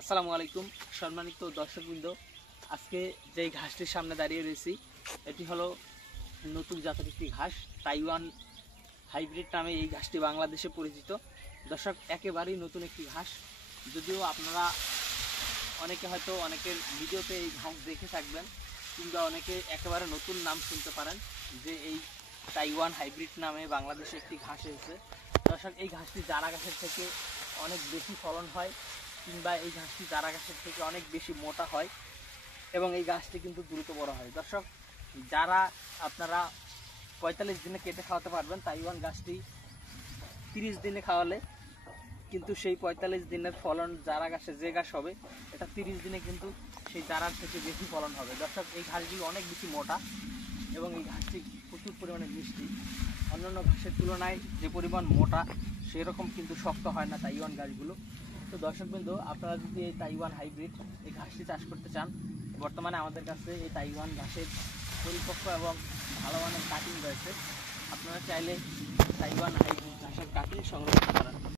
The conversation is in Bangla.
আসসালামু আলাইকুম সম্মানিত দর্শকবৃন্দ। আজকে যে ঘাসটির সামনে দাঁড়িয়ে রয়েছি এটি হলো নতুন জাতের একটি ঘাস, তাইওয়ান হাইব্রিড নামে এই ঘাসটি বাংলাদেশে পরিচিত। দর্শক, একেবারেই নতুন একটি ঘাস, যদিও আপনারা অনেকে হয়তো অনেকের ভিডিওতে এই ঘাস দেখে থাকবেন, কিংবা অনেকে একেবারে নতুন নাম শুনতে পারেন যে এই তাইওয়ান হাইব্রিড নামে বাংলাদেশে একটি ঘাস এসেছে। দর্শক, এই ঘাসটি চারা ঘাসের থেকে অনেক বেশি ফলন হয়, কিংবা এই ঘাসটি চারা ঘাসের থেকে অনেক বেশি মোটা হয় এবং এই গাছটি কিন্তু দ্রুত বড় হয়। দর্শক, যারা আপনারা 45 দিনে কেটে খাওয়াতে পারবেন, তাইওয়ান গাছটি 30 দিনে খাওয়ালে কিন্তু সেই 45 দিনের ফলন চারা গাছে যে গাছ হবে এটা 30 দিনে কিন্তু সেই চারার থেকে বেশি ফলন হবে। দর্শক, এই ঘাসগুলো অনেক বেশি মোটা এবং এই ঘাসটি প্রচুর পরিমাণে মিষ্টি। অন্যান্য ঘাসের তুলনায় যে পরিমাণ মোটা সেরকম কিন্তু শক্ত হয় না তাইওয়ান গাছগুলো। তো দর্শকবৃন্দ, আপনারা যদি এই তাইওয়ান হাইব্রিড এই ঘাসটি চাষ করতে চান, বর্তমানে আমাদের কাছে এই তাইওয়ান ঘাসের পরিপক্ক এবং ভালো মানের কাটিং রয়েছে। আপনারা চাইলে তাইওয়ান হাইব্রিড ঘাসের কাটিং সংগ্রহ করতে পারেন।